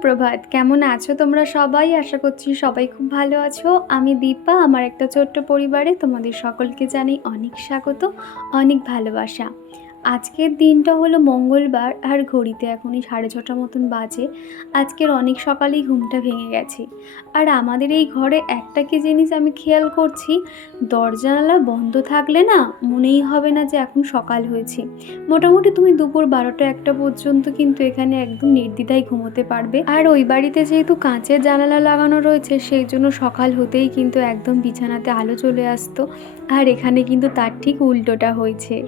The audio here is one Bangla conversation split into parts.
সুপ্রভাত। কেমন আছো তোমরা সবাই? আশা করছি সবাই খুব ভালো আছো। আমি দীপা, আমার একটা ছোট্ট পরিবারে তোমাদের সকলকে জানাই অনেক স্বাগত, অনেক ভালোবাসা। আজকের দিনটা হলো মঙ্গলবার আর ঘড়িতে এখনই সাড়ে ছটা মতন বাজে। আজকের অনেক সকালেই ঘুমটা ভেঙে গেছে। আর আমাদের এই ঘরে একটা কি জিনিস আমি খেয়াল করছি দরজা জানালা বন্ধ থাকলে না মনেই হবে না যে এখন সকাল হয়েছে। মোটামুটি তুমি দুপুর বারোটা একটা পর্যন্ত কিন্তু এখানে একদম নির্দ্বিধায় ঘুমোতে পারবে। আর ওই বাড়িতে যেহেতু কাঁচের জানালা লাগানো রয়েছে, সেই জন্য সকাল হতেই কিন্তু একদম বিছানাতে আলো চলে আসতো। আর এখানে কিন্তু তার ঠিক উল্টোটা হয়েছে।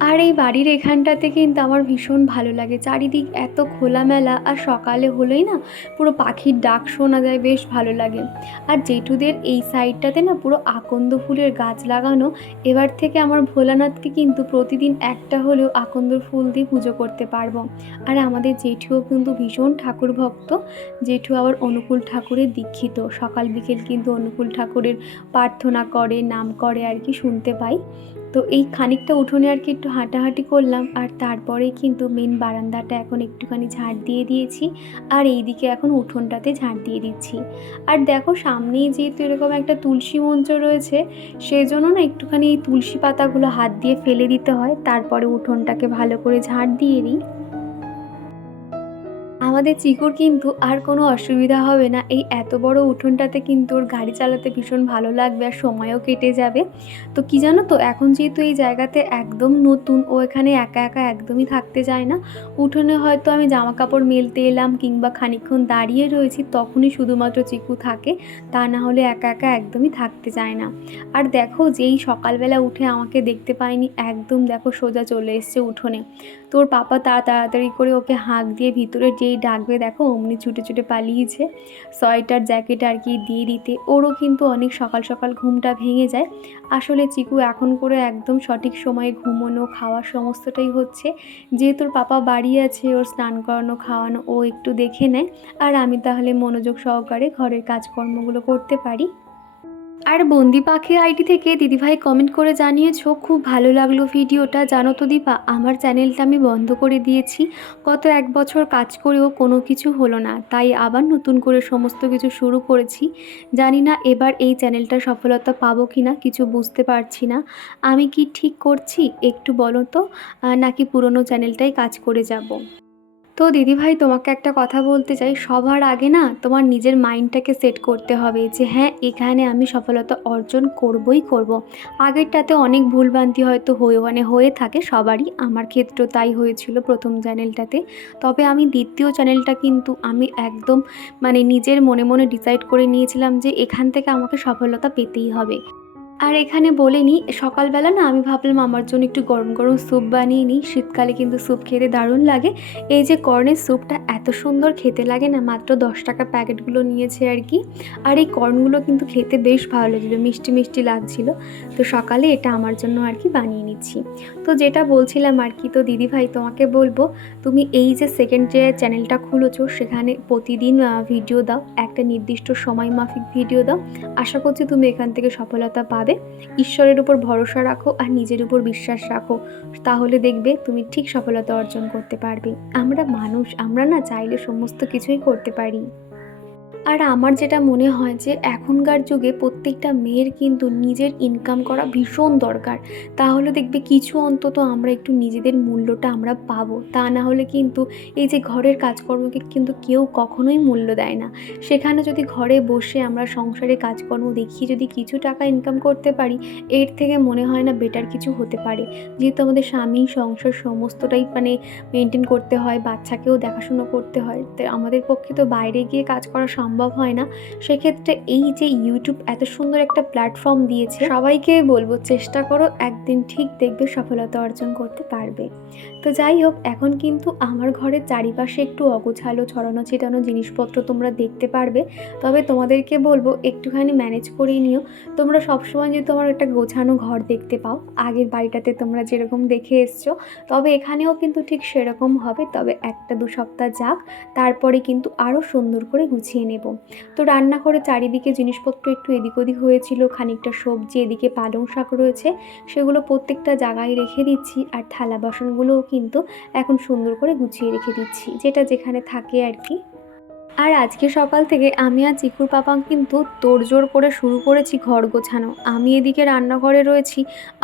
আর এই বাড়ির এখানটাতে কিন্তু আমার ভীষণ ভালো লাগে। চারিদিক এত খোলামেলা আর সকালে হলেই না পুরো পাখির ডাক শোনা যায়, বেশ ভালো লাগে। আর জেঠুদের এই সাইডটাতে না পুরো আকন্দ ফুলের গাছ লাগানো। এবার থেকে আমার ভোলানাথকে কিন্তু প্রতিদিন একটা হলেও আকন্দ ফুল দিয়ে পুজো করতে পারব। আর আমাদের জেঠুও কিন্তু ভীষণ ঠাকুর ভক্ত। জেঠু আবার অনুকূল ঠাকুরের দীক্ষিত। সকাল বিকেল কিন্তু অনুকূল ঠাকুরের প্রার্থনা করে, নাম করে আর কি শুনতে পাই। তো এই খানিকটা উঠোনে আর কি একটু হাঁটাহাঁটি করলাম, আর তারপরেই কিন্তু মেন বারান্দাটা এখন একটুখানি ঝাড় দিয়ে দিয়েছি, আর এইদিকে এখন উঠোনটাতে ঝাড় দিয়ে দিচ্ছি। আর দেখো সামনেই যেহেতু এরকম একটা তুলসী মঞ্চ রয়েছে সেই জন্য না একটুখানি এই তুলসী পাতাগুলো হাত দিয়ে ফেলে দিতে হয়, তারপরে উঠোনটাকে ভালো করে ঝাড় দিয়ে দিই। আমাদের চিকুর কিন্তু আর কোনো অসুবিধা হবে না। এই এত বড় উঠোনটাতে কিন্তু ওর গাড়ি চালাতে ভীষণ ভালো লাগবে আর সময়ও কেটে যাবে। তো কি জানো তো, এখন যেহেতু এই জায়গাতে একদম নতুন, ও এখানে একা একা একদমই থাকতে চায় না। উঠোনে হয়তো আমি জামা কাপড় মেলতে এলাম কিংবা খানিকক্ষণ দাঁড়িয়ে রয়েছি, তখনই শুধুমাত্র চিকু থাকে। তা না হলে একা একা একদমই থাকতে চায় না। আর দেখো, যেই সকালবেলা উঠে আমাকে দেখতে পায়নি একদম দেখো সোজা চলে এসছে উঠোনে। তোর পাপা তা তাড়াতাড়ি করে ওকে হাঁক দিয়ে ভিতরে যেই ডাকবে, দেখো অমনি ছুটে ছুটে পালিয়েছে। সোয়েটার, জ্যাকেট আর কি দিয়ে দিতে। ওরও কিন্তু অনেক সকাল সকাল ঘুমটা ভেঙে যায়। আসলে চিকু এখন করে একদম সঠিক সময়ে ঘুমোনো, খাওয়া সমস্তটাই হচ্ছে। যেহেতু ওর পাপা বাড়ি আছে, ওর স্নান করানো, খাওয়ানো, ও একটু দেখে নেয়। আর আমি তাহলে মনোযোগ সহকারে ঘরের কাজকর্মগুলো করতে পারি। আর বন্দি পাখি আইডি থেকে দিদিভাই কমেন্ট করে জানিয়েছো, খুব ভালো লাগল ভিডিওটা। জানো তো দীপা, আমার চ্যানেলটা আমি বন্ধ করে দিয়েছি। গত এক বছর কাজ করেও কোনো কিছু হলো না, তাই আবার নতুন করে সমস্ত কিছু শুরু করেছি। জানি না এবার এই চ্যানেলটা সফলতা পাবো কি না কিছু বুঝতে পারছি না। আমি কি ঠিক করছি, একটু বলো তো নাকি পুরনো চ্যানেলটাই কাজ করে যাব? তো দিদিভাই, তোমাকে একটা কথা বলতে চাই। সবার আগে না তোমার নিজের মাইন্ডটাকে সেট করতে হবে যে হ্যাঁ এখানে আমি সফলতা অর্জন করবই করব। আগেরটাতে অনেক ভুলভ্রান্তি হয়তো হয়ে মানে হয়ে থাকে, সবারই। আমার ক্ষেত্রেও তাই হয়েছিল প্রথম চ্যানেলটাতে তবে আমি দ্বিতীয় চ্যানেলটা কিন্তু আমি একদম মানে নিজের মনে মনে ডিসাইড করে নিয়েছিলাম যে, এখান থেকে আমাকে সফলতা পেতেই হবে। আর এখানে বলে নিই সকালবেলা না আমি ভাবলাম আমার জন্য একটু গরম গরম স্যুপ বানিয়ে নিই। শীতকালে কিন্তু স্যুপ খেতে দারুণ লাগে। এই যে কর্নের স্যুপটা এত সুন্দর খেতে লাগে না, মাত্র দশ টাকা প্যাকেটগুলো নিয়েছে আর কি। আর এই কর্নগুলো কিন্তু খেতে বেশ ভালো লাগছিল মিষ্টি মিষ্টি লাগছিল। তো সকালে এটা আমার জন্য আর কি বানিয়ে নিচ্ছি। তো যেটা বলছিলাম আর কি, তো দিদিভাই তোমাকে বলব, তুমি এই যে সেকেন্ড যে চ্যানেলটা খুলেছো, সেখানে প্রতিদিন ভিডিও দাও, একটা নির্দিষ্ট সময় মাফিক ভিডিও দাও। আশা করছি তুমি এখান থেকে সফলতা পাবে। ঈশ্বরের উপর ভরসা রাখো আর নিজের উপর বিশ্বাস রাখো। তাহলে দেখবে তুমি ঠিক সফলতা অর্জন করতে পারবে। আমরা মানুষ, আমরা না চাইলে সমস্ত কিছুই করতে পারি। আর আমার যেটা মনে হয় যে এখনকার যুগে প্রত্যেকটা মেয়ের কিন্তু নিজের ইনকাম করা ভীষণ দরকার। তাহলে দেখবে কিছু অন্তত আমরা একটু নিজেদের মূল্যটা আমরা পাবো। তা না হলে কিন্তু এই যে ঘরের কাজকর্মকে কিন্তু কেউ কখনোই মূল্য দেয় না। সেখানে যদি ঘরে বসে আমরা সংসারে কাজকর্ম দেখিয়ে যদি কিছু টাকা ইনকাম করতে পারি, এর থেকে মনে হয় না বেটার কিছু হতে পারে। যেহেতু আমাদের স্বামী, সংসার সমস্তটাই মানে মেনটেন করতে হয়, বাচ্চাকেও দেখাশুনো করতে হয়। তো আমাদের পক্ষে তো বাইরে গিয়ে কাজ করা সম্ভব হয় না। সেক্ষেত্রে এই যে ইউটিউব এত সুন্দর একটা প্ল্যাটফর্ম দিয়েছে, সবাইকে বলব চেষ্টা করো একদিন ঠিক দেখবে সফলতা অর্জন করতে পারবে। তো যাই হোক, এখন কিন্তু আমার ঘরের চারিপাশে একটু অগোছালো, ছড়ানো, ছিটানো জিনিসপত্র তোমরা দেখতে পারবে। তবে তোমাদেরকে বলব একটুখানি ম্যানেজ করে নিও। তোমরা সবসময় যদি তোমার একটা গোছানো ঘর দেখতে পাও, আগের বাড়িটাতে তোমরা যেরকম দেখে এসছো, তবে এখানেও কিন্তু ঠিক সেরকম হবে। তবে একটা দু সপ্তাহ যাক, তারপরে কিন্তু আরও সুন্দর করে গুছিয়ে নেবে। নেব। তো রান্নাঘরে চারিদিকে জিনিসপত্র একটু এদিক ওদিক হয়েছিল, খানিকটা সবজি, এদিকে পালং শাক রয়েছে, সেগুলো প্রত্যেকটা জায়গায় রেখে দিচ্ছি আর থালা বাসনগুলোও কিন্তু এখন সুন্দর করে গুছিয়ে রেখে দিচ্ছি, যেটা যেখানে থাকে আর কি। আর আজকে সকাল থেকে আমি আর চিকুর পাপাং কিন্তু তোড়জোড় করে শুরু করেছি ঘর গোছানো। আমি এদিকে রান্নাঘরে রয়েছি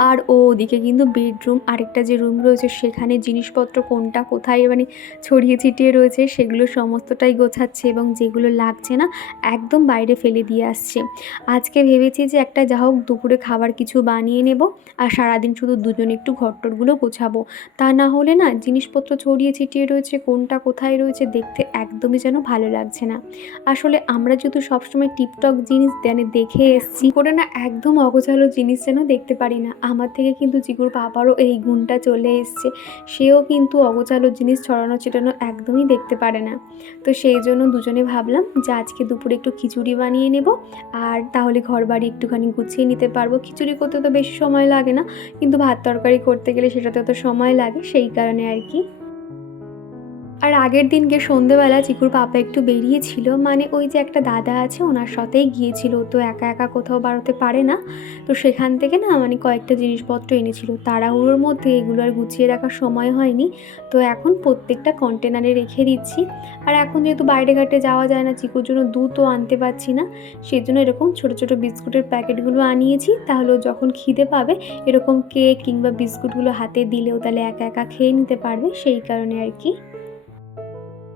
আর ও ওদিকে কিন্তু বেডরুম, আরেকটা যে রুম রয়েছে সেখানে জিনিসপত্র কোনটা কোথায় মানে ছড়িয়ে ছিটিয়ে রয়েছে সেগুলো সমস্তটাই গোছাচ্ছে এবং যেগুলো লাগছে না একদম বাইরে ফেলে দিয়ে আসছে। আজকে ভেবেছি যে একটা যা হোক দুপুরে খাবার কিছু বানিয়ে নেব আর সারাদিন শুধু দুজন একটু ঘরটরগুলো গোছাবো। তা না হলে না জিনিসপত্র ছড়িয়ে ছিটিয়ে রয়েছে, কোনটা কোথায় রয়েছে দেখতে একদমই যেন ভালো লাগছে না। আসলে আমরা যেহেতু সবসময় টিপটক জিনিস মানে দেখে এসছি, করে না একদম অগোছালো জিনিস যেন দেখতে পারি না। আমার থেকে কিন্তু চিকুর পাপারও এই গুণটা চলে এসছে। সেও কিন্তু অগোছালো জিনিস ছড়ানো ছিটানো একদমই দেখতে পারে না। তো সেই জন্য দুজনে ভাবলাম যে আজকে দুপুরে একটু খিচুড়ি বানিয়ে নেব। আর তাহলে ঘর বাড়ি একটুখানি গুছিয়ে নিতে পারব। খিচুড়ি করতে তো বেশি সময় লাগে না। কিন্তু ভাত তরকারি করতে গেলে সেটাতে তো সময় লাগে। সেই কারণে আর কি আর আগের দিনকে সন্ধেবেলা চিকুর পাপা একটু বেরিয়েছিল মানে ওই যে একটা দাদা আছে, ওনার সাথেই গিয়েছিল। তো একা একা কোথাও বাড়াতে পারে না। তো সেখান থেকে না মানে কয়েকটা জিনিসপত্র এনেছিল। তাড়াহুড়োর মধ্যে এগুলো আর গুছিয়ে রাখার সময় হয়নি। তো এখন প্রত্যেকটা কন্টেনারে রেখে দিচ্ছি। আর এখন যেহেতু বাইরে ঘাটে যাওয়া যায় না, চিকুর জন্য দুধও আনতে পারছি না। সেই জন্য এরকম ছোটো ছোটো বিস্কুটের প্যাকেটগুলো আনিয়েছি। তাহলে যখন খিদে পাবে, এরকম কেক কিংবা বিস্কুটগুলো হাতে দিলেও তাহলে একা একা খেয়ে নিতে পারবে, সেই কারণে আর কি।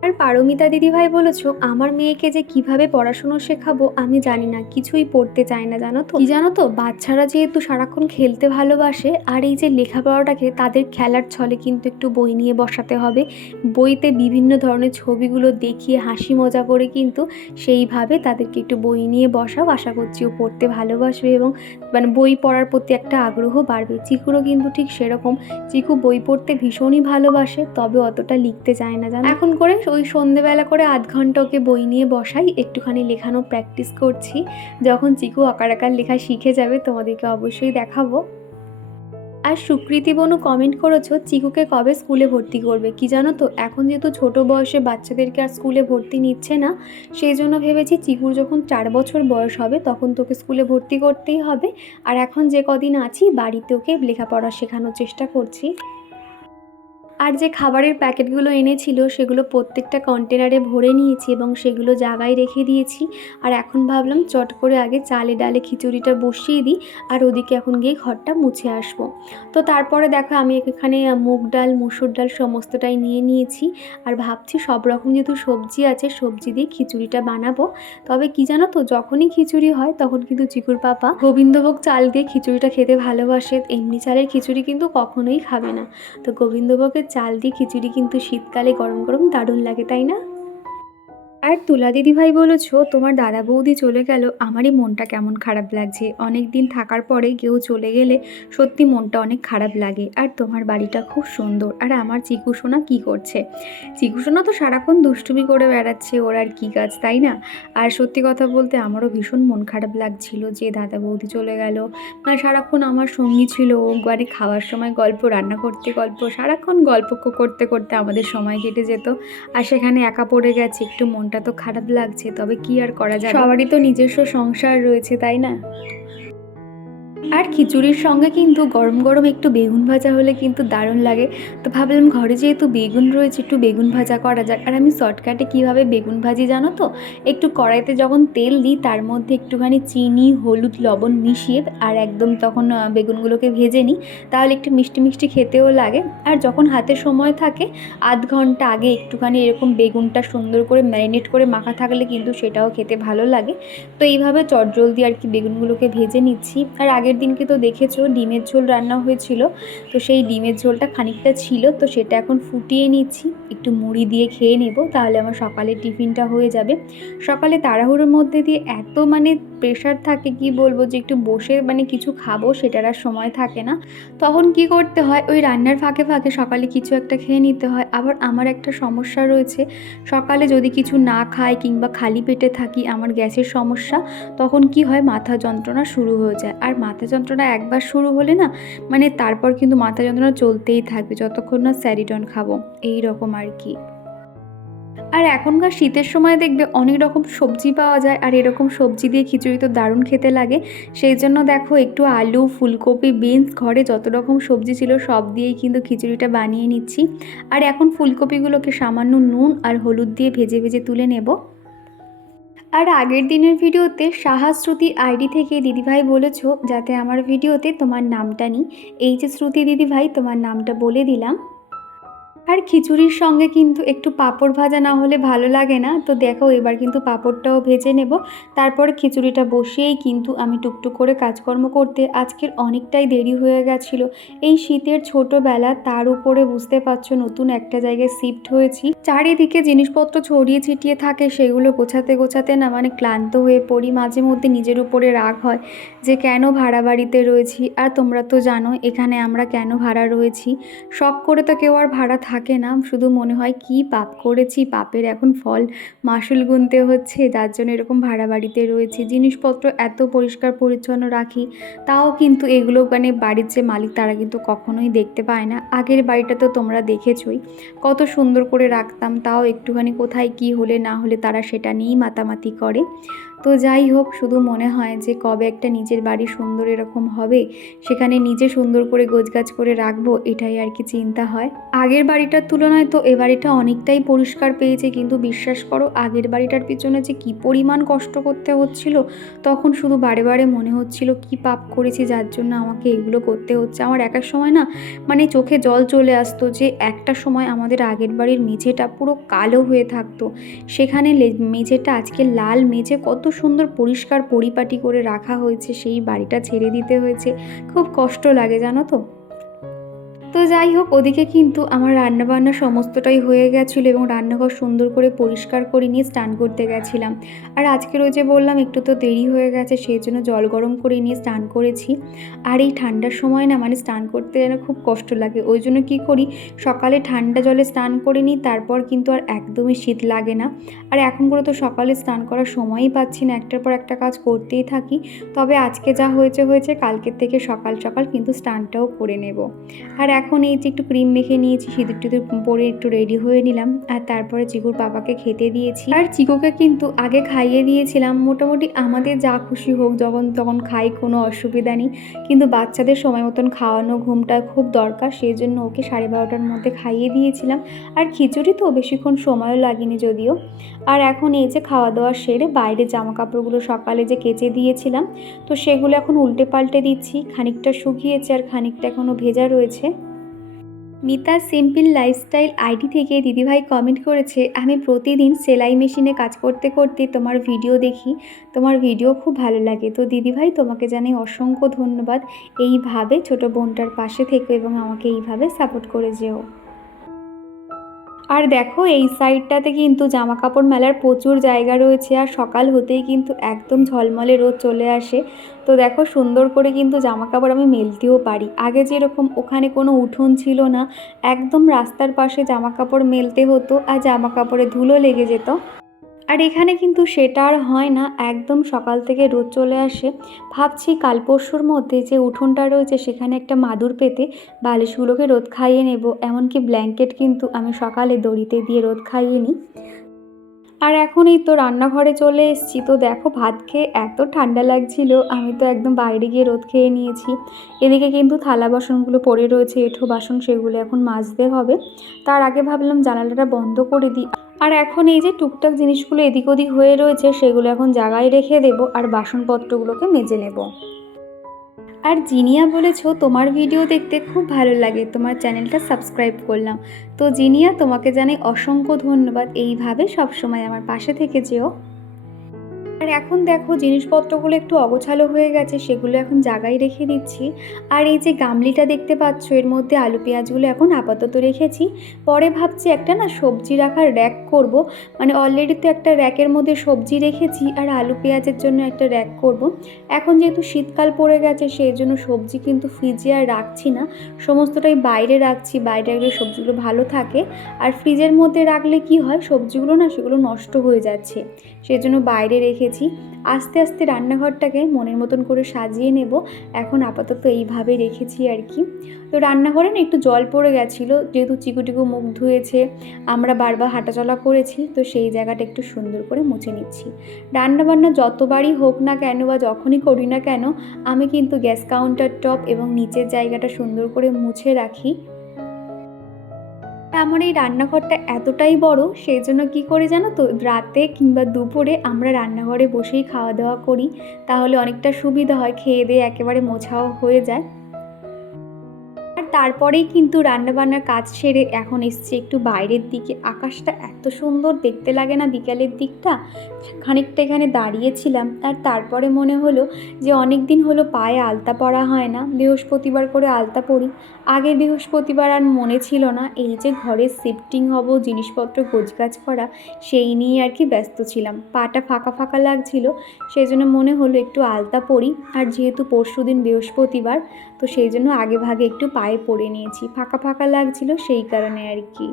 আর পারমিতা দিদিভাই বলেছ আমার মেয়েকে যে কীভাবে পড়াশুনো শেখাবো আমি জানি না কিছুই পড়তে চায় না জানো তো? কি জানো তো বাচ্চারা যেহেতু সারাক্ষণ খেলতে ভালোবাসে আর এই যে লেখাপড়াটাকে তাদের খেলার ছলে কিন্তু একটু বই নিয়ে বসাতে হবে। বইতে বিভিন্ন ধরনের ছবিগুলো দেখিয়ে হাসি মজা করে কিন্তু সেইভাবে তাদেরকে একটু বই নিয়ে বসাও। আশা করছি ও পড়তে ভালোবাসবে এবং মানে বই পড়ার প্রতি একটা আগ্রহ বাড়বে। চিকুরও কিন্তু ঠিক সেরকম। চিকু বই পড়তে ভীষণই ভালোবাসে তবে অতটা লিখতে চায় না জানো? এখন করে ওই সন্ধেবেলা করে আধ ঘণ্টা ওকে বই নিয়ে বসাই, একটুখানি লেখানো প্র্যাকটিস করছি। যখন চিকু আকার আকার লেখা শিখে যাবে, তোমাদেরকে অবশ্যই দেখাবো। আর সুকৃতি বনু কমেন্ট করেছ, চিকুকে কবে স্কুলে ভর্তি করবে? কি জানো তো, এখন যেহেতু ছোট বয়সে বাচ্চাদেরকে আর স্কুলে ভর্তি নিচ্ছে না, সেই জন্য ভেবেছি চিকুর যখন চার বছর বয়স হবে, তখন তোকে স্কুলে ভর্তি করতেই হবে। আর এখন যে কদিন আছি, বাড়িতে ওকে লেখাপড়া শেখানোর চেষ্টা করছি। আর যে খাবারের প্যাকেটগুলো এনেছিল, সেগুলো প্রত্যেকটা কন্টেনারে ভরে নিয়েছি এবং সেগুলো জায়গায় রেখে দিয়েছি। আর এখন ভাবলাম চট করে আগে চালে ডালে খিচুড়িটা বসিয়ে দিই আর ওদিকে এখন গিয়ে ঘরটা মুছে আসব। তো তারপরে দেখো আমি এখানে মুগ ডাল, মুসুর ডাল সমস্তটাই নিয়ে নিয়েছি আর ভাবছি সব রকম যেহেতু সবজি আছে, সবজি দিয়ে খিচুড়িটা বানাবো। তবে কি জানো তো, যখনই খিচুড়ি হয় তখন কিন্তু চিকুর পাপা গোবিন্দভোগ চাল দিয়ে খিচুড়িটা খেতে ভালোবাসে। এমনি চালের খিচুড়ি কিন্তু কখনোই খাবে না। তো গোবিন্দভোগের চাল দিয়ে খিচুড়ি কিন্তু শীতকালে গরম গরম দারুণ লাগে তাই না? আর তুলা দিদি ভাই বলেছ, তোমার দাদা বৌদি চলে গেল। আমারই মনটা কেমন খারাপ লাগছে। অনেক দিন থাকার পরে কেউ চলে গেলে সত্যি মনটা অনেক খারাপ লাগে। আর তোমার বাড়িটা খুব সুন্দর। আর আমার চিকু সোনা কী করছে? চিকু সোনা তো সারাক্ষণ দুষ্টুমি করে বেড়াচ্ছে। ওর আর কী কাজ, তাই না? আর সত্যি কথা বলতে আমারও ভীষণ মন খারাপ লাগছিল যে দাদা বৌদি চলে গেল। আর সারাক্ষণ আমার সঙ্গী ছিল। ও বাড়ি খাওয়ার সময় গল্প, রান্না করতে গল্প, সারাক্ষণ গল্প করতে করতে আমাদের সময় কেটে যেত। আর সেখানে একা পড়ে গেছে, একটু মনটা তো খারাপ লাগছে, তবে কি আর করা যায় সবারই তো নিজস্ব সংসার রয়েছে, তাই না? আর খিচুড়ির সঙ্গে কিন্তু গরম গরম একটু বেগুন ভাজা হলে কিন্তু দারুণ লাগে। তো ভাবলাম ঘরে যেহেতু বেগুন রয়েছে, একটু বেগুন ভাজা করা যাক। আর আমি শর্টকাটে কীভাবে বেগুন ভাজি জানো তো? একটু কড়াইতে যখন তেল দিই, তার মধ্যে একটুখানি চিনি, হলুদ, লবণ মিশিয়ে আর একদম তখন বেগুনগুলোকে ভেজে নিই। তাহলে একটু মিষ্টি মিষ্টি খেতেও লাগে। আর যখন হাতে সময় থাকে, আধ ঘণ্টা আগে একটুখানি এরকম বেগুনটা সুন্দর করে ম্যারিনেট করে মাখা থাকলে কিন্তু সেটাও খেতে ভালো লাগে। তো এইভাবে চটজলদি আর কি বেগুনগুলোকে ভেজে নিচ্ছি। আর আগের দিনকে তো দেখেছ, ডিমের ঝোল রান্না হয়েছিল, তো সেই ডিমের ঝোলটা খানিকটা ছিল, তো সেটা এখন ফুটিয়ে নিচ্ছি, একটু মুড়ি দিয়ে খেয়ে নেব, তাহলে আমার সকালের টিফিনটা হয়ে যাবে। সকালে তাড়াহুড়োর মধ্যে দিয়ে এত মানে প্রেশার থাকে, কি বলব যে একটু বসে মানে কিছু খাব, সেটার আর সময় থাকে না। তখন কি করতে হয়? ওই রান্নার ফাঁকে ফাঁকে সকালে কিছু একটা খেয়ে নিতে হয়। আবার আমার একটা সমস্যা রয়েছে। সকালে যদি কিছু না খাই কিংবা খালি পেটে থাকি আমার গ্যাসের সমস্যা, তখন কি হয়? মাথা যন্ত্রণা শুরু হয়ে যায়। আর মাথা যন্ত্রণা একবার শুরু হলে না মানে তারপর কিন্তু মাথা যন্ত্রণা চলতেই থাকবে। যতক্ষণ না স্যারিডন খাব, এই রকম আর কি। আর এখনকার শীতের সময় দেখবে অনেক রকম সবজি পাওয়া যায় আর এরকম সবজি দিয়ে খিচুড়ি তো দারুণ খেতে লাগে। সেই জন্য দেখো একটু আলু, ফুলকপি, বিনস ঘরে যত রকম সবজি ছিল সব দিয়েই কিন্তু খিচুড়িটা বানিয়ে নিচ্ছি। আর এখন ফুলকপিগুলোকে সামান্য নুন আর হলুদ দিয়ে ভেজে ভেজে তুলে নেব। আর আগের দিনের ভিডিওতে সাহা শ্রুতি আইডি থেকে দিদিভাই বলেছ যাতে আমার ভিডিওতে তোমার নামটা নিই। এই যে শ্রুতি দিদিভাই, তোমার নামটা বলে দিলাম। আর খিচুড়ির সঙ্গে কিন্তু একটু পাঁপড় ভাজা না হলে ভালো লাগে না। তো দেখো, এবার কিন্তু পাঁপড়টাও ভেজে নেব। তারপর খিচুড়িটা বসিয়েই কিন্তু আমি টুকটুক করে কাজকর্ম করতে আজকের অনেকটাই দেরি হয়ে গেছিল। এই শীতের ছোটোবেলা, তার উপরে বুঝতে পারছ নতুন একটা জায়গায় শিফট হয়েছি। চারিদিকে জিনিসপত্র ছড়িয়ে ছিটিয়ে থাকে, সেগুলো গোছাতে গোছাতে না মানে ক্লান্ত হয়ে পড়ি। মাঝে মধ্যে নিজের উপরে রাগ হয় যে, কেন ভাড়া বাড়িতে রয়েছি? আর তোমরা তো জানো এখানে আমরা কেন ভাড়া রয়েছি? শখ করে তো কেউ আর ভাড়া থাকে না, শুধু মনে হয় কি পাপ করেছি, পাপের এখন ফল মাসুল গুনতে হচ্ছে যার জন্য এরকম ভাড়া বাড়িতে রয়েছে, জিনিসপত্র এত পরিষ্কার পরিচ্ছন্ন রাখি, তাও কিন্তু এগুলো মানে বাড়ির যে মালিক তারা কিন্তু কখনোই দেখতে পায় না। আগের বাড়িটা তো তোমরা দেখেছই, কত সুন্দর করে রাখতাম, তাও একটুখানি কোথায় কি হলে না হলে তারা সেটা নিয়েই মাতামাতি করে। তো যাই হোক, শুধু মনে হয় যে কবে একটা নিজের বাড়ি সুন্দর এরকম হবে, সেখানে নিজে সুন্দর করে গোছগাছ করে রাখব, এটাই আর কি চিন্তা হয়। আগের বাড়িটার তুলনায় তো এ বাড়িটা অনেকটাই পরিষ্কার পেয়েছে, কিন্তু বিশ্বাস করো, আগের বাড়িটার পিছনে যে কী পরিমাণ কষ্ট করতে হচ্ছিল, তখন শুধু বারে বারে মনে হচ্ছিল, কি পাপ করেছি, যার জন্য আমাকে এগুলো করতে হচ্ছে। আমার একার সময় না মানে চোখে জল চলে আসতো যে একটা সময় আমাদের আগের বাড়ির মেঝেটা পুরো কালো হয়ে থাকতো, সেখানে মেঝেটা আজকে লাল মেঝে কত সুন্দর পরিষ্কার পরিপাটি করে রাখা হয়েছে, সেই বাড়িটা ছেড়ে দিতে হয়েছে। খুব কষ্ট লাগে, জানো তো? তো যাই হোক, ওদিকে কিন্তু আমার রান্নাবান্না সমস্তটাই হয়ে গেছিল এবং রান্নাঘর সুন্দর করে পরিষ্কার করে নিয়ে স্নান করতে গেছিলাম। আর আজকের ওই যে বললাম, একটু তো দেরি হয়ে গেছে, সেই জন্য জল গরম করে নিয়ে স্নান করেছি। আর এই ঠান্ডার সময় না মানে স্নান করতে যেন খুব কষ্ট লাগে। ওই জন্য কী করি, সকালে ঠান্ডা জলে স্নান করে নিই, তারপর কিন্তু আর একদমই শীত লাগে না। আর এখন করে তো সকালে স্নান করার সময়ই পাচ্ছি না, একটার পর একটা কাজ করতেই থাকি। তবে আজকে যা হয়েছে হয়েছে, কালকের থেকে সকাল সকাল কিন্তু স্নানটাও করে নেব। আর এখন এই যে একটু ক্রিম মেখে নিয়েছি, সিঁদুর টিঁদুর পরে একটু রেডি হয়ে নিলাম। আর তারপরে চিকুর বাবাকে খেতে দিয়েছি। আর চিকুকে কিন্তু আগে খাইয়ে দিয়েছিলাম। মোটামুটি আমাদের যা খুশি হোক, যখন তখন খাই, কোনো অসুবিধা নেই। কিন্তু বাচ্চাদের সময় মতন খাওয়ানো, ঘুমটা খুব দরকার সেই জন্য ওকে সাড়ে বারোটার মধ্যে খাইয়ে দিয়েছিলাম। আর খিচুড়ি তো বেশিক্ষণ সময়ও লাগেনি যদিও। আর এখন এই যে খাওয়া দাওয়া সেরে বাইরে জামা কাপড়গুলো সকালে যে কেচে দিয়েছিলাম, তো সেগুলো এখন উল্টে পাল্টে দিচ্ছি। খানিকটা শুকিয়েছে আর খানিকটা এখনও ভেজা রয়েছে। মিতা সিম্পল লাইফস্টাইল আইডি থেকে দিদিভাই কমেন্ট করেছে, আমি প্রতিদিন সেলাই মেশিনে কাজ করতে করতে তোমার ভিডিও দেখি, তোমার ভিডিও খুব ভালো লাগে। তো দিদিভাই, তোমাকে জানাই অসংখ্য ধন্যবাদ। এইভাবে ছোট বোনটার পাশে থেকে এবং আমাকে এইভাবে সাপোর্ট করে যেও। আর দেখো, এই সাইডটাতে কিন্তু জামা কাপড় মেলার প্রচুর জায়গা রয়েছে আর সকাল হতেই কিন্তু একদম ঝলমলে রোদ চলে আসে। তো দেখো, সুন্দর করে কিন্তু জামা কাপড় আমি মেলতেও পারি। আগে যেরকম ওখানে কোনো উঠোন ছিল না, একদম রাস্তার পাশে জামা কাপড় মেলতে হতো আর জামা কাপড়ে ধুলো লেগে যেত। আর এখানে কিন্তু সেটা আর হয় না। একদম সকাল থেকে রোদ চলে আসে। ভাবছি কাল পরশুর মধ্যে যে উঠোনটা রয়েছে সেখানে একটা মাদুর পেতে বালিশগুলোকে রোদ খাইয়ে নেব। এমনকি ব্ল্যাঙ্কেট কিন্তু আমি সকালে দড়িতে দিয়ে রোদ খাইয়ে নিই। আর এখন এই তো রান্নাঘরে চলে এসেছি। তো দেখো ভাত খেয়ে এত ঠান্ডা লাগছিল, আমি তো একদম বাইরে গিয়ে রোদ খেয়ে নিয়েছি। এদিকে কিন্তু থালা বাসনগুলো পড়ে রয়েছে, এঁঠো বাসন সেগুলো এখন মাজতে হবে। তার আগে ভাবলাম জানালাটা বন্ধ করে দিই। আর এখন এই যে টুকটাক জিনিসগুলো এদিক ওদিক হয়ে রয়েছে, সেগুলো এখন জায়গায় রেখে দেব আর বাসনপত্রগুলোকে মেজে নেব। আর জিনিয়া বলেছ, তোমার ভিডিও দেখতে খুব ভালো লাগে, তোমার চ্যানেলটা সাবস্ক্রাইব করলাম। তো জিনিয়া, তোমাকে জানাই অসংখ্য ধন্যবাদ। এইভাবে সবসময় আমার পাশে থেকে যেও। আর এখন দেখো জিনিসপত্রগুলো একটু অগোছালো হয়ে গেছে, সেগুলো এখন জায়গায় রেখে দিচ্ছি। আর এই যে গামলিটা দেখতে পাচ্ছ, এর মধ্যে আলু পেঁয়াজগুলো এখন আপাতত রেখেছি। পরে ভাবছি একটা না সবজি রাখার র্যাক করব। মানে অলরেডি তো একটা র্যাকের মধ্যে সবজি রেখেছি আর আলু পেঁয়াজের জন্য একটা র্যাক করব। এখন যেহেতু শীতকাল পড়ে গেছে, সেই জন্য সবজি কিন্তু ফ্রিজে আর রাখছি না। সমস্তটাই বাইরে রাখছি, বাইরে রাখলে সবজিগুলো ভালো থাকে। আর ফ্রিজের মধ্যে রাখলে কি হয়, সবজিগুলো না সেগুলো নষ্ট হয়ে যাচ্ছে। সেই জন্য বাইরে রেখেছি। রেখেছি আস্তে আস্তে রান্নাঘরটাকে মনের মতন করে সাজিয়ে নেব। এখন আপাতত এইভাবে রেখেছি আর কি। তো রান্নাঘরে না একটু জল পড়ে গেছিল, যেহেতু চিকুটিকু মুখ ধুয়েছে, আমরা বারবার হাঁটাচলা করেছি, তো সেই জায়গাটা একটু সুন্দর করে মুছে নিচ্ছি। রান্নাবান্না যতবারই হোক না কেন বা যখনই করি না কেন, আমি কিন্তু গ্যাস কাউন্টার টপ এবং নিচের জায়গাটা সুন্দর করে মুছে রাখি। আমার এই রান্নাঘরটা এতটাই বড়, সেই জন্য কী করে জানো তো? রাতে কিংবা দুপুরে আমরা রান্নাঘরে বসেই খাওয়া দাওয়া করি, তাহলে অনেকটা সুবিধা হয়, খেয়ে দেয়ে একেবারে মোছাও হয়ে যায়। তারপরেই কিন্তু রান্নাবান্নার কাজ সেরে এখন এসছে একটু বাইরের দিকে। আকাশটা এত সুন্দর, দেখতে লাগে না বিকালের দিকটা? খানিকটা এখানে দাঁড়িয়েছিলাম, আর তারপরে মনে হলো যে অনেক দিন হলো পায়ে আলতা পরা হয় না। বৃহস্পতিবার করে আলতা পরি। আগের বৃহস্পতিবার আর মনে ছিল না, এই যে ঘরে শিফটিং হব, জিনিসপত্র, গোছগাছ করা, সেই নিয়ে আর কি ব্যস্ত ছিলাম। পাটা ফাঁকা ফাঁকা লাগছিল, সেই জন্য মনে হলো একটু আলতা পরি। আর যেহেতু পরশু দিন বৃহস্পতিবার তো সেই জন্য আগে ভাগে একটু পায়ে পরে নিয়েছি। ফাঁকা ফাঁকা লাগছিল সেই কারণে আর কি।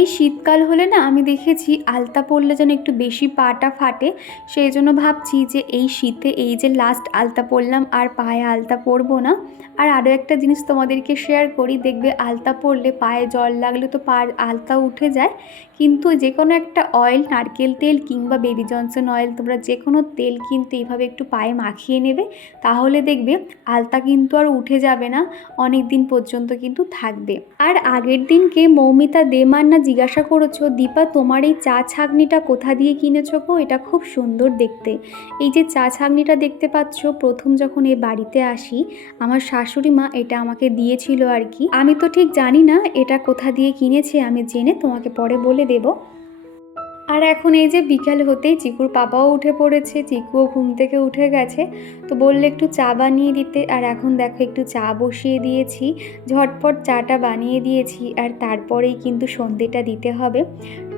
এই শীতকাল হলে না আমি দেখেছি আলতা পরলে যেন একটু বেশি পাটা ফাটে। সেই জন্য ভাবছি যে এই শীতে এই যে লাস্ট আলতা পরলাম আর পায়ে আলতা পরবো না। আর আরও একটা জিনিস তোমাদেরকে শেয়ার করি, দেখবে আলতা পরলে পায়ে জল লাগলে তো পা আলতা উঠে যায়। কিন্তু যে কোনো একটা অয়েল নারকেল তেল কিংবা বেবি জনসন অয়েল তোমরা যে কোনো তেল কিন্তু এইভাবে একটু পায়ে মাখিয়ে নেবে, তাহলে দেখবে আলতা কিন্তু আর উঠে যাবে না অনেক দিন পর্যন্ত কিন্তু থাকবে। আর আগের দিনকে মৌমিতা দেমান্না জিজ্ঞাসা করেছ, দীপা, তোমার এই চা ছাগনিটা কোথা দিয়ে কিনেছো গো? এটা খুব সুন্দর দেখতে। এই যে চা ছাগনিটা দেখতে পাচ্ছ, প্রথম যখন এই বাড়িতে আসি, আমার শাশুড়ি মা এটা আমাকে দিয়েছিল আর কি। আমি তো ঠিক জানি না এটা কোথা দিয়ে কিনেছে, আমি জেনে তোমাকে পরে বলে দেব। আর এখন এই যে বিকাল হতেই চিকুর পাপাও উঠে পড়েছে, চিকুও ঘুম থেকে উঠে গেছে। তো বললে একটু চা বানিয়ে দিতে, আর এখন দেখো একটু চা বসিয়ে দিয়েছি, ঝটপট চাটা বানিয়ে দিয়েছি, আর তারপরেই কিন্তু সন্ধেটা দিতে হবে।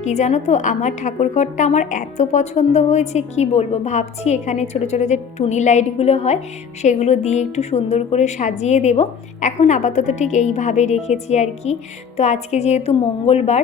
কি জানো তো, আমার ঠাকুর ঘরটা আমার এত পছন্দ হয়েছে, কি বলব, ভাবছি এখানে ছোট ছোট যে টুনি লাইটগুলো হয়, সেগুলো দিয়ে একটু সুন্দর করে সাজিয়ে দেব। এখন আপাতত ঠিক এইভাবে রেখেছি আর কি। তো আজকে যেহেতু মঙ্গলবার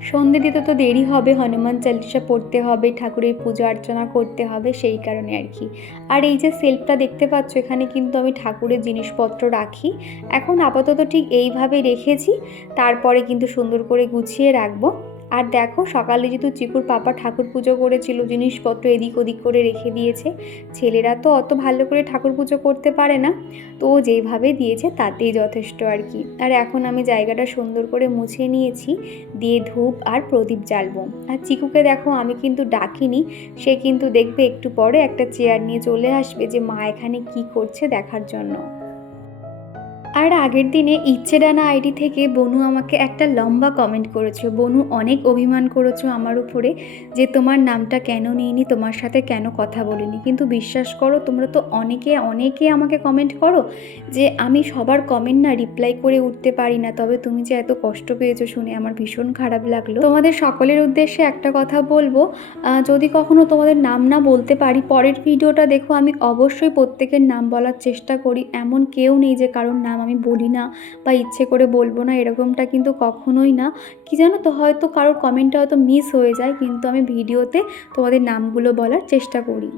সন্ধে দিতে তো দেরি হবে, হনুমান চালিসা পড়তে হবে, ঠাকুরের পুজো অর্চনা করতে হবে, সেই কারণে আর কি। আর এই যে সেলফটা দেখতে পাচ্ছ, এখানে কিন্তু আমি ঠাকুরের জিনিসপত্র রাখি। এখন আপাতত ঠিক এইভাবে রেখেছি, তারপরে কিন্তু সুন্দর করে গুছিয়ে রাখব। আর দেখো, সকালে যেহেতু চিকুর পাপা ঠাকুর পুজো করেছিল, জিনিসপত্র এদিক ওদিক করে রেখে দিয়েছে। ছেলেরা তো অত ভালো করে ঠাকুর পুজো করতে পারে না, তো ও যেভাবে দিয়েছে তাতেই যথেষ্ট আর কি। আর এখন আমি জায়গাটা সুন্দর করে মুছে নিয়েছি, দিয়ে ধূপ আর প্রদীপ জ্বালবো। আর চিকুকে দেখো, আমি কিন্তু ডাকিনি, সে কিন্তু দেখবে একটু পরে একটা চেয়ার নিয়ে চলে আসবে যে মা এখানে কি করছে দেখার জন্য। আর আগের দিনে ইচ্ছে ডানা আইডি থেকে বনু আমাকে একটা লম্বা কমেন্ট করেছ বনু, অনেক অভিমান করেছ আমার উপরে যে তোমার নামটা কেন নিইনি, তোমার সাথে কেন কথা বলিনি। কিন্তু বিশ্বাস করো, তোমরা তো অনেকে অনেকে আমাকে কমেন্ট করো যে আমি সবার কমেন্ট না রিপ্লাই করে উঠতে পারি না। তবে তুমি যে এত কষ্ট পেয়েছ শুনে আমার ভীষণ খারাপ লাগল। তোমাদের সকলের উদ্দেশ্যে একটা কথা বলব যদি কখনো তোমাদের নাম না বলতে পারি, পরের ভিডিওটা দেখো। আমি অবশ্যই প্রত্যেকের নাম বলার চেষ্টা করি। এমন কেউ নেই যে কারোর নাম আমি বলি না বা ইচ্ছে করে বলব না, এরকমটা কিন্তু কখনোই না। কি জানো তো, হয়তো কারোর কমেন্টটা হয়তো মিস হয়ে যায়, কিন্তু আমি ভিডিওতে তোমাদের নামগুলো বলার চেষ্টা করি।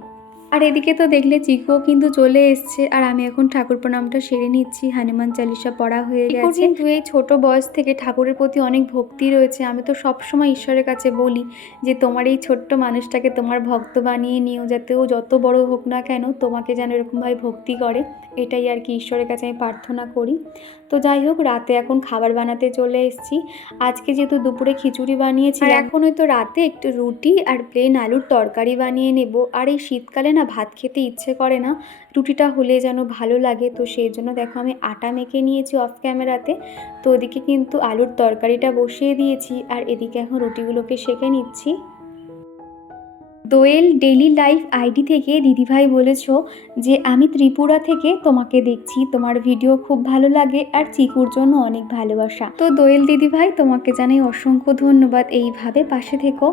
আর এদিকে তো দেখলে চিকুও কিন্তু চলে এসছে আর আমি এখন ঠাকুর প্রণামটা সেরে নিচ্ছি হানুমান চালিসা পড়া হয়ে গেছে। কিন্তু এই ছোট বয়স থেকে ঠাকুরের প্রতি অনেক ভক্তি রয়েছে আমি তো সবসময় ঈশ্বরের কাছে বলি যে তোমার এই ছোট্ট মানুষটাকে তোমার ভক্ত বানিয়ে নিও যাতে ও যত বড় হোক না কেন তোমাকে যেন এরকমভাবে ভক্তি করে। এটাই আর কি ঈশ্বরের কাছে আমি প্রার্থনা করি। তো যাই হোক, রাতে এখন খাবার বানাতে চলে এসেছি। আজকে যেহেতু দুপুরে খিচুড়ি বানিয়েছি এখন হয়তো রাতে একটু রুটি আর প্লেন আলুর তরকারি বানিয়ে নেব। আর এই শীতকালে না ভাত খেতে ইচ্ছে করে না, রুটিটা হলে যেন ভালো লাগে। তো সেই জন্য দেখো আমি আটা মেখে নিয়েছি অফ ক্যামেরাতে তো ওদিকে কিন্তু আলুর তরকারিটা বসিয়ে দিয়েছি, আর এদিকে এখন রুটিগুলোকে সেঁকে নিচ্ছি। দোয়েল ডেলি লাইফ আইডি থেকে দিদিভাই বলেছ যে, আমি ত্রিপুরা থেকে তোমাকে দেখছি। তোমার ভিডিও খুব ভালো লাগে আর চিকুর জন্য অনেক ভালোবাসা। তো দোয়েল দিদিভাই, তোমাকে জানাই অসংখ্য ধন্যবাদ এইভাবে পাশে থেকো।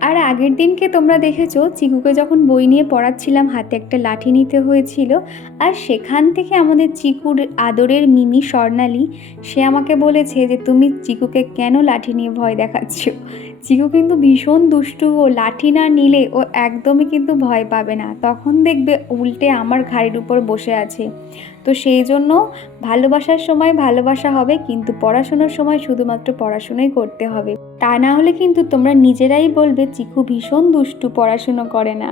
আর আগের দিনকে তোমরা দেখেছ, চিকুকে যখন বই নিয়ে পড়াচ্ছিলাম, হাতে একটা লাঠি নিতে হয়েছিল। আর সেখান থেকে আমাদের চিকুর আদরের মিমি স্বর্ণালী, সে আমাকে বলেছে যে, তুমি চিকুকে কেন লাঠি নিয়ে ভয় দেখাচ্ছ? চিকু কিন্তু ভীষণ দুষ্টু ও লাঠি না নিলে ও একদমই কিন্তু ভয় পাবে না। তখন দেখবে উল্টে আমার ঘাড়ির উপর বসে আছে। তো সেই জন্য ভালোবাসার সময় ভালোবাসা হবে, কিন্তু পড়াশোনার সময় শুধুমাত্র পড়াশোনাই করতে হবে। তা না হলে কিন্তু তোমরা নিজেরাই বলবে চিকু ভীষণ দুষ্টু, পড়াশুনো করে না।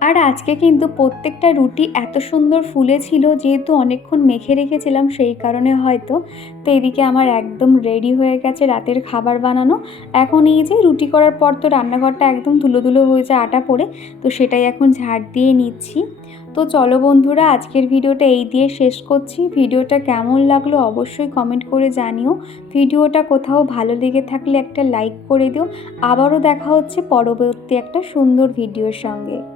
আর আজকে কিন্তু প্রত্যেকটা রুটি এত সুন্দর ফুলেছিল যেহেতু অনেকক্ষণ মেখে রেখেছিলাম সেই কারণে হয়তো। তো এদিকে আমার একদম রেডি হয়ে গেছে রাতের খাবার বানানো। এখন এই যে রুটি করার পর তো রান্নাঘরটা একদম ধুলো ধুলো হয়ে যায় আটা পড়ে, তো সেটাই এখন ঝাড় দিয়ে নিচ্ছি। তো চলো বন্ধুরা, আজকের ভিডিওটা এই দিয়ে শেষ করছি। ভিডিওটা কেমন লাগল অবশ্যই কমেন্ট করে জানিও। ভিডিওটা কোথাও ভালো লেগে থাকলে একটা লাইক করে দিও। আবারও দেখা হচ্ছে পরবর্তী একটা সুন্দর ভিডিওর সঙ্গে।